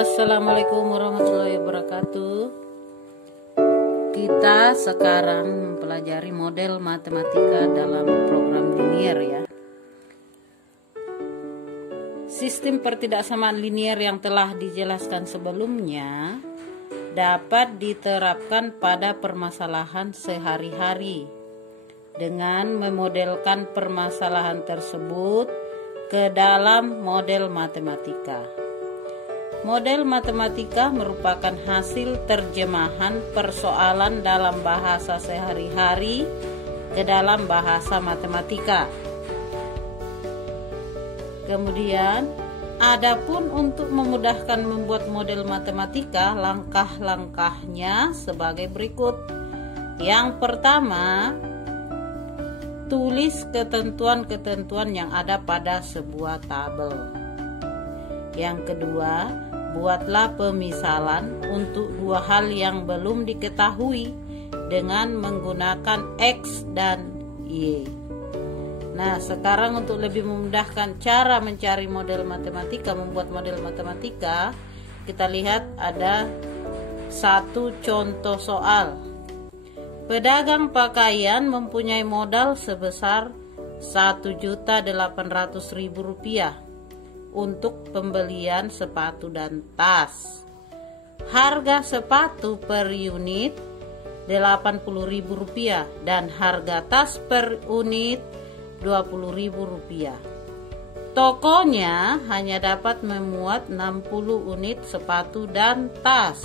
Assalamualaikum warahmatullahi wabarakatuh. Kita sekarang mempelajari model matematika dalam program linier ya. Sistem pertidaksamaan linier yang telah dijelaskan sebelumnya dapat diterapkan pada permasalahan sehari-hari dengan memodelkan permasalahan tersebut ke dalam model matematika. Model matematika merupakan hasil terjemahan persoalan dalam bahasa sehari-hari ke dalam bahasa matematika. Kemudian, adapun untuk memudahkan membuat model matematika, langkah-langkahnya sebagai berikut. Yang pertama, tulis ketentuan-ketentuan yang ada pada sebuah tabel. Yang kedua, buatlah pemisalan untuk dua hal yang belum diketahui dengan menggunakan X dan Y. Nah, sekarang untuk lebih memudahkan cara mencari model matematika, membuat model matematika, kita lihat ada satu contoh soal. Pedagang pakaian mempunyai modal sebesar Rp1.800.000 untuk pembelian sepatu dan tas. Harga sepatu per unit Rp80.000 dan harga tas per unit Rp20.000. Tokonya hanya dapat memuat 60 unit sepatu dan tas.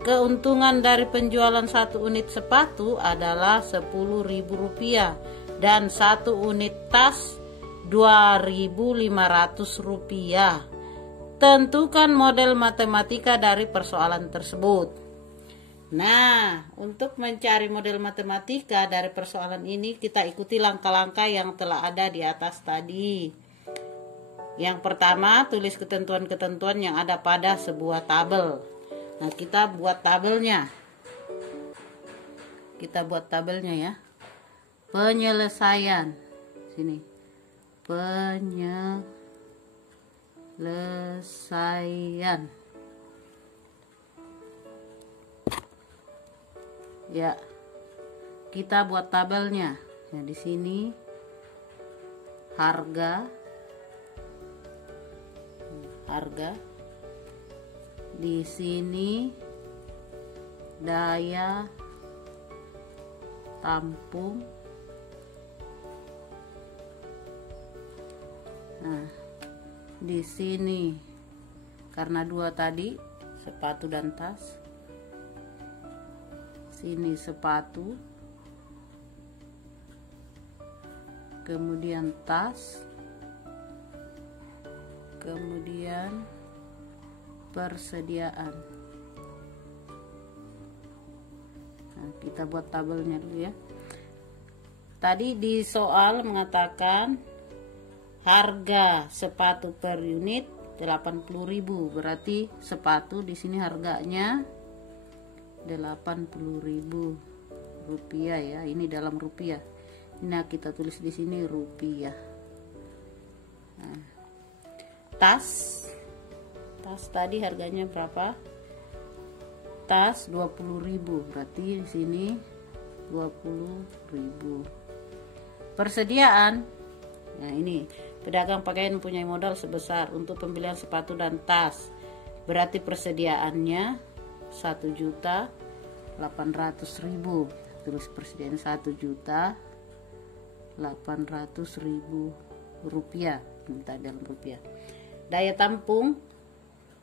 Keuntungan dari penjualan satu unit sepatu adalah Rp10.000 dan satu unit tas Rp2.500. Tentukan model matematika dari persoalan tersebut. Nah, untuk mencari model matematika dari persoalan ini, kita ikuti langkah-langkah yang telah ada di atas tadi. Yang pertama, tulis ketentuan-ketentuan yang ada pada sebuah tabel. Nah, kita buat tabelnya. Kita buat tabelnya ya. Penyelesaian. Sini. Penyelesaian. Ya, kita buat tabelnya. Ya, di sini harga, di sini daya tampung. Nah, di sini karena dua tadi sepatu dan tas, sini sepatu, kemudian tas, kemudian persediaan. Nah, kita buat tabelnya dulu ya. Tadi di soal mengatakan harga sepatu per unit Rp80.000, berarti sepatu di sini harganya Rp80.000 ya. Ini dalam rupiah. Nah, kita tulis di sini rupiah. Nah, tas tadi harganya berapa? Tas Rp20.000, berarti di sini Rp20.000. Persediaan. Nah, ini pedagang pakaian mempunyai modal sebesar untuk pembelian sepatu dan tas, berarti persediaannya Rp1.800.000. Terus persediaan Rp1.800.000, minta dalam rupiah. Daya tampung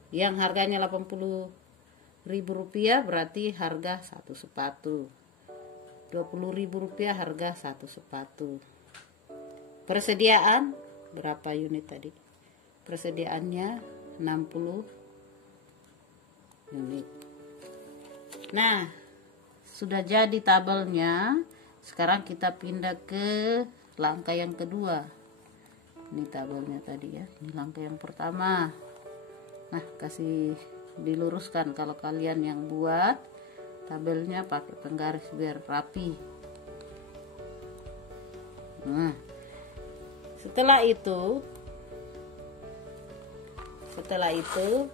yang harganya Rp80.000, berarti harga satu sepatu. Rp20.000 harga satu sepatu. Persediaan berapa unit tadi? Persediaannya 60 unit. Nah, sudah jadi tabelnya. Sekarang kita pindah ke langkah yang kedua. Ini tabelnya tadi ya. Ini langkah yang pertama. Nah, kasih diluruskan kalau kalian yang buat tabelnya pakai penggaris biar rapi. Nah, setelah itu setelah itu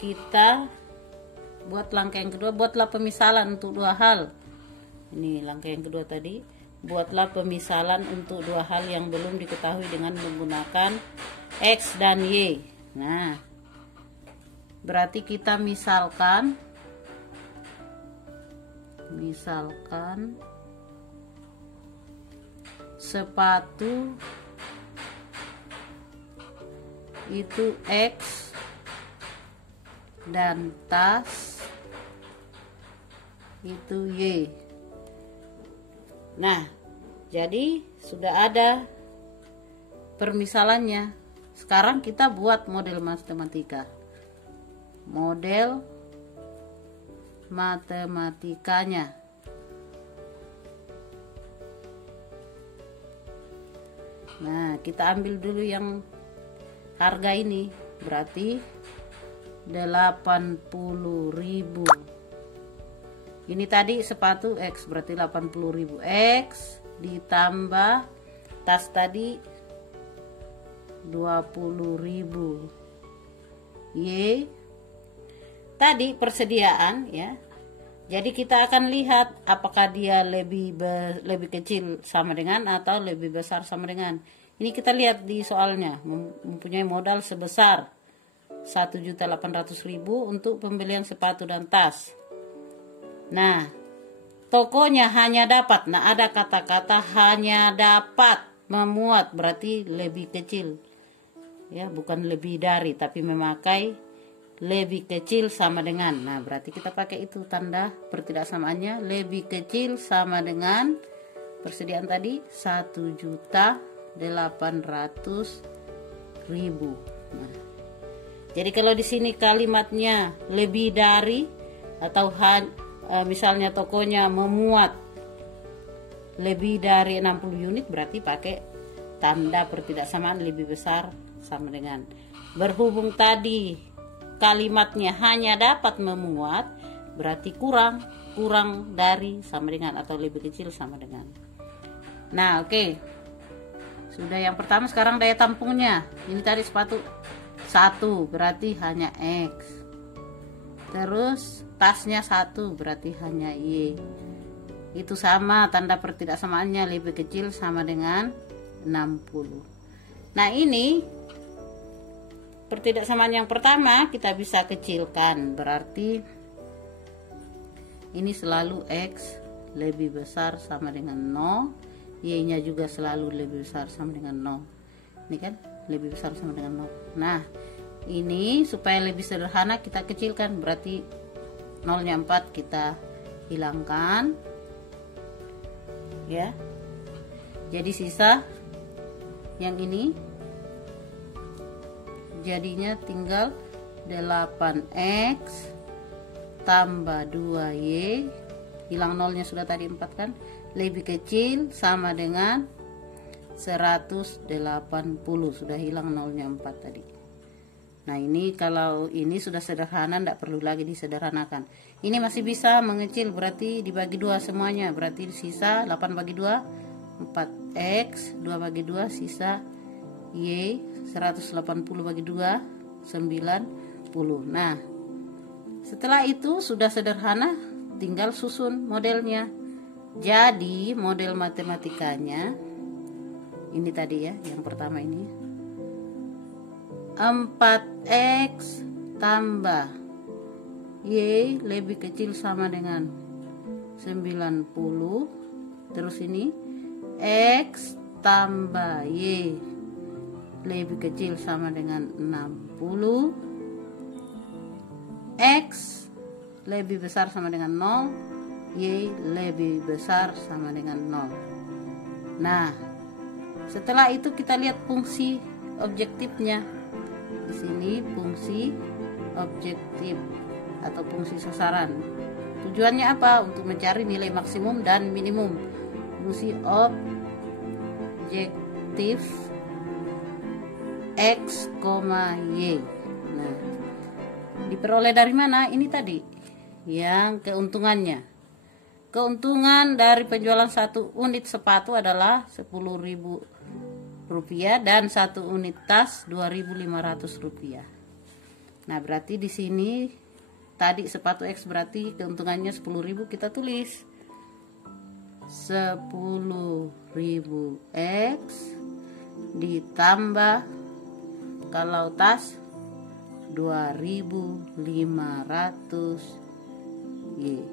kita buat langkah yang kedua, buatlah pemisalan untuk dua hal. Ini langkah yang kedua tadi, buatlah pemisalan untuk dua hal yang belum diketahui dengan menggunakan X dan Y. Nah, berarti kita misalkan sepatu itu X dan tas itu Y. Nah, jadi sudah ada permisalannya. Sekarang kita buat model matematika. Model matematikanya. Nah, kita ambil dulu yang harga ini, berarti 80.000. Ini tadi sepatu X, berarti 80.000 X ditambah tas tadi 20.000 Y. Tadi persediaan ya. Jadi kita akan lihat apakah dia lebih kecil sama dengan atau lebih besar sama dengan. Ini kita lihat di soalnya, mempunyai modal sebesar 1.800.000 untuk pembelian sepatu dan tas. Nah, tokonya hanya dapat. Nah, ada kata-kata hanya dapat memuat, berarti lebih kecil. Ya, bukan lebih dari, tapi memakai lebih kecil sama dengan. Nah, berarti kita pakai itu tanda pertidaksamaannya. Lebih kecil sama dengan persediaan tadi 1.800.000. Nah, jadi kalau di sini kalimatnya lebih dari atau misalnya tokonya memuat lebih dari 60 unit, berarti pakai tanda pertidaksamaan lebih besar sama dengan. Berhubung tadi kalimatnya hanya dapat memuat, berarti kurang dari sama dengan atau lebih kecil sama dengan. Nah, oke. Sudah yang pertama, sekarang daya tampungnya. Ini tadi sepatu 1, berarti hanya X. Terus tasnya 1, berarti hanya Y. Itu sama, tanda pertidaksamaannya lebih kecil sama dengan 60. Nah, ini pertidaksamaan yang pertama kita bisa kecilkan, berarti ini selalu X lebih besar sama dengan 0, Y-nya juga selalu lebih besar sama dengan 0. Ini kan lebih besar sama dengan 0. Nah, ini supaya lebih sederhana kita kecilkan, berarti 0-nya 4 kita hilangkan ya. Jadi sisa yang ini jadinya tinggal 8X tambah 2Y, hilang 0-nya sudah tadi 4 kan, lebih kecil sama dengan 180, sudah hilang 0-nya 4 tadi. Nah, ini kalau ini sudah sederhana, tidak perlu lagi disederhanakan. Ini masih bisa mengecil, berarti dibagi 2 semuanya, berarti sisa 8 bagi 2 4X, 2 bagi 2 sisa Y, 180 bagi 2 90. Nah, setelah itu sudah sederhana, tinggal susun modelnya. Jadi model matematikanya ini tadi ya, yang pertama ini 4X tambah Y lebih kecil sama dengan 90. Terus ini X tambah Y lebih kecil sama dengan 60. X lebih besar sama dengan 0, Y lebih besar sama dengan 0. Nah, setelah itu kita lihat fungsi objektifnya. Di sini fungsi objektif atau fungsi sasaran. Tujuannya apa? Untuk mencari nilai maksimum dan minimum. Fungsi objektif X, Y. Nah, diperoleh dari mana? Ini tadi yang keuntungannya. Keuntungan dari penjualan 1 unit sepatu adalah 10.000 rupiah dan 1 unit tas 2.500 rupiah. Nah, berarti di sini tadi sepatu X berarti keuntungannya 10.000, kita tulis 10.000 X ditambah kalau tas 2.500 Y.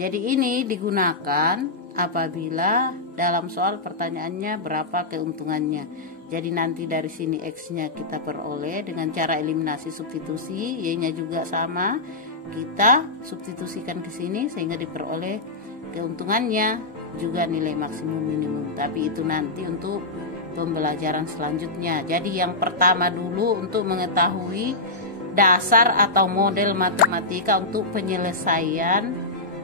Jadi ini digunakan apabila dalam soal pertanyaannya berapa keuntungannya. Jadi nanti dari sini X-nya kita peroleh dengan cara eliminasi substitusi, Y-nya juga sama. Kita substitusikan ke sini sehingga diperoleh keuntungannya juga nilai maksimum minimum. Tapi itu nanti untuk pembelajaran selanjutnya. Jadi yang pertama dulu untuk mengetahui dasar atau model matematika untuk penyelesaian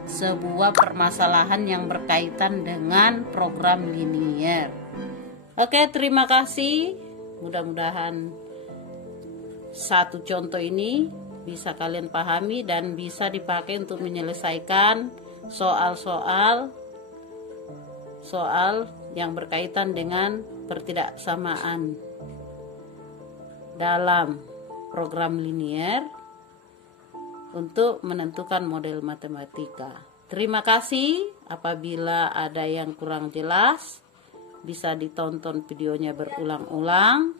sebuah permasalahan yang berkaitan dengan program linier. Oke, terima kasih. Mudah-mudahan satu contoh ini bisa kalian pahami dan bisa dipakai untuk menyelesaikan soal yang berkaitan dengan pertidaksamaan dalam program linier untuk menentukan model matematika. Terima kasih. Apabila ada yang kurang jelas, bisa ditonton videonya berulang-ulang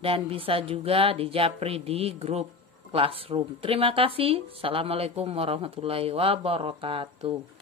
dan bisa juga dijapri di grup Classroom. Terima kasih. Assalamualaikum warahmatullahi wabarakatuh.